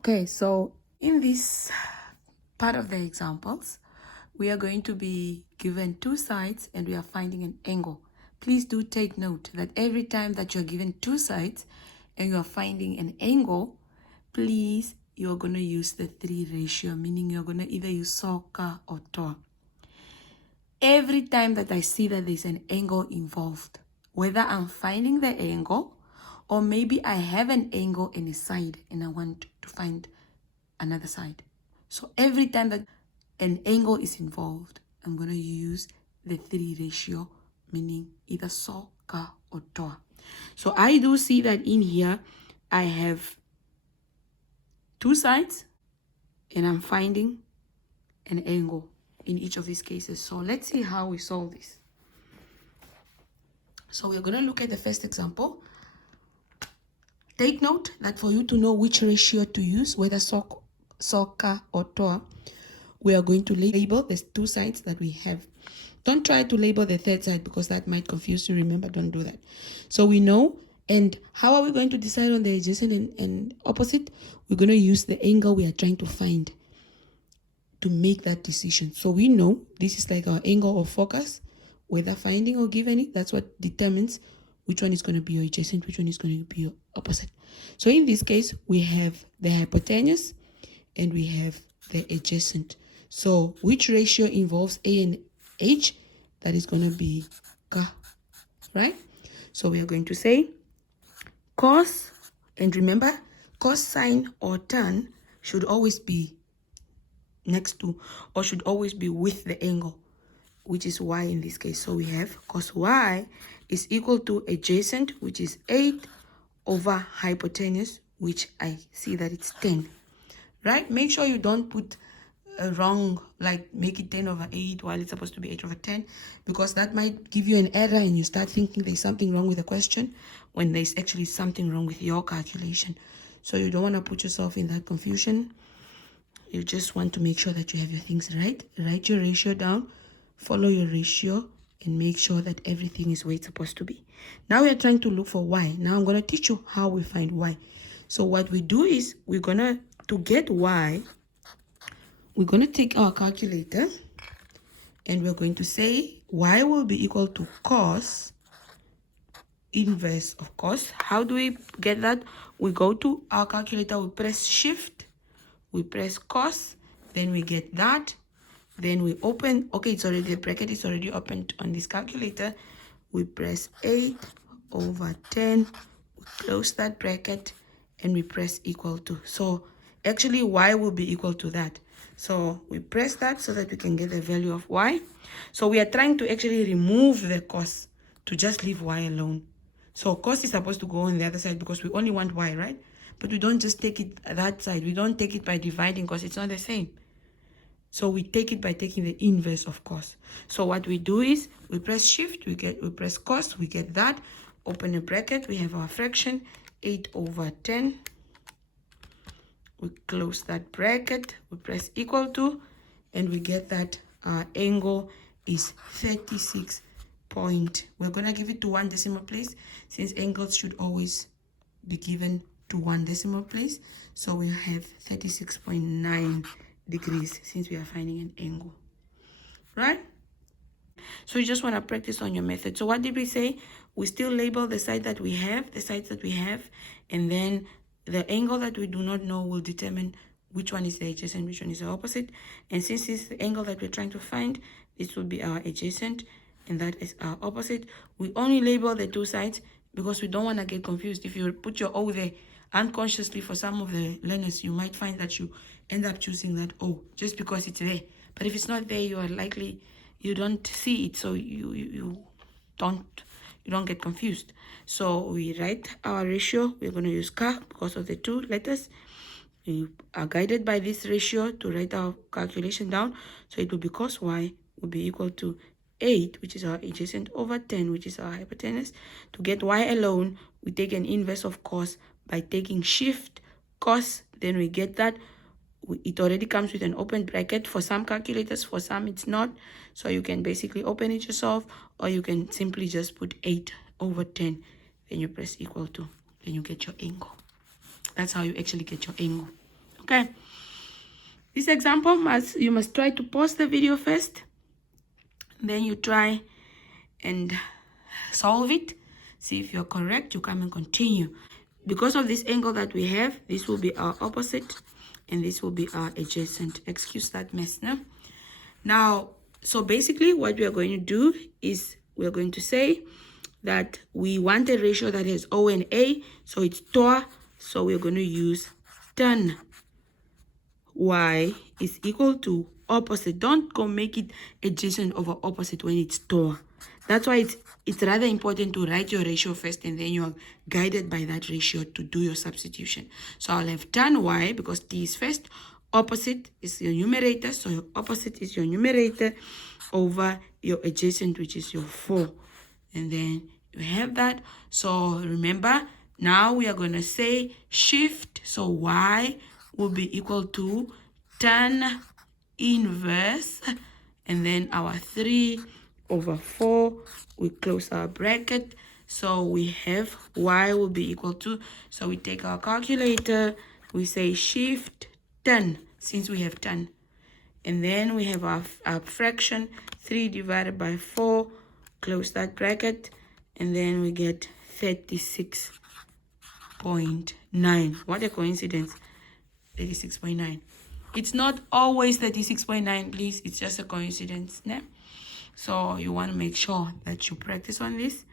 Okay, so in this part of the examples, we are going to be given two sides and we are finding an angle. Please do take note that every time that you're given two sides and you are finding an angle, please, you're going to use the 3 ratio, meaning you're going to either use SOH, CAH, or TOA. Every time that I see that there's an angle involved, whether I'm finding the angle or maybe I have an angle in a side and I want to find another side. So every time that an angle is involved, I'm going to use the 3 ratio, meaning either SOH, CAH, or TOA. So I do see that in here, I have two sides and I'm finding an angle in each of these cases. So let's see how we solve this. So we're going to look at the first example. Take note that for you to know which ratio to use, whether SOH, CAH, or TOA, we are going to label the two sides that we have. Don't try to label the third side because that might confuse you. Remember, don't do that. So we know, and how are we going to decide on the adjacent and opposite? We're going to use the angle we are trying to find to make that decision. So we know this is like our angle of focus, whether finding or given it. That's what determines which one is going to be your adjacent, which one is going to be your opposite. So in this case, we have the hypotenuse and we have the adjacent. So which ratio involves A and H? That is going to be CAH, right? So we are going to say cos, and remember, cosine or tan should always be next to, or should always be with the angle, which is y in this case. So we have cos y is equal to adjacent, which is 8 over hypotenuse, which I see that it's 10, right? Make sure you don't put a wrong, like make it 10 over 8 while it's supposed to be 8 over 10, because that might give you an error and you start thinking there's something wrong with the question when there's actually something wrong with your calculation. So you don't want to put yourself in that confusion. You just want to make sure that you have your things right. Write your ratio down, follow your ratio, and make sure that everything is where it's supposed to be. Now we are trying to look for y. Now I'm going to teach you how we find y. So what we do is we're going to get y, we're going to take our calculator and we're going to say y will be equal to cos inverse of cos. How do we get that? We go to our calculator, we press shift, we press cos, then we get that, then we open, okay, it's already, the bracket is already opened on this calculator. We press 8 over 10, we close that bracket, and we press equal to. So actually y will be equal to that. So we press that so that we can get the value of y. So we are trying to actually remove the cos to just leave y alone. So cos is supposed to go on the other side because we only want y, right? But we don't just take it that side. We don't take it by dividing because it's not the same. So we take it by taking the inverse of cos. So what we do is we press shift, we press cos, we get that, open a bracket, we have our fraction, 8 over 10. We close that bracket, we press equal to, and we get that our angle is 36 point. We're going to give it to 1 decimal place since angles should always be given to 1 decimal place. So we have 36.9 degrees since we are finding an angle, right? So you just want to practice on your method. So what did we say? We still label the side that we have, the sides that we have, and then the angle that we do not know will determine which one is the adjacent, which one is the opposite. And since it's the angle that we're trying to find, this will be our adjacent and that is our opposite. We only label the two sides because we don't want to get confused. If you put your O there unconsciously, for some of the learners, you might find that you end up choosing that O just because it's there. But if it's not there, you are likely, you don't see it, so you don't get confused. So we write our ratio. We're going to use CAH because of the two letters. We are guided by this ratio to write our calculation down. So it will be cos y will be equal to 8, which is our adjacent, over 10, which is our hypotenuse. To get y alone, we take an inverse of cos by taking shift cos, then we get that. It already comes with an open bracket for some calculators, for some it's not. So you can basically open it yourself, or you can simply just put 8 over 10, then you press equal to, then you get your angle. That's how you actually get your angle. Okay, this example you must try to pause the video first, then you try and solve it, see if you're correct. You come and continue. Because of this angle that we have, this will be our opposite and this will be our adjacent. Excuse that mess now. So basically what we are going to do is we're going to say that we want a ratio that has O and A, so it's TOA. So we're going to use tan y is equal to opposite. Don't go make it adjacent over opposite when it's TOA. That's why it's rather important to write your ratio first, and then you're guided by that ratio to do your substitution. So I'll have tan y, because t is first, opposite is your numerator, so your opposite is your numerator, over your adjacent, which is your 4. And then you have that. So remember, now we are going to say shift, so y will be equal to tan inverse, and then our 3/4, we close our bracket. So we have y will be equal to, so we take our calculator, we say shift tan, since we have tan, and then we have our fraction 3 divided by 4, close that bracket, and then we get 36.9. What a coincidence. 36.9. It's not always 36.9, please. It's just a coincidence. Né? So you want to make sure that you practice on this.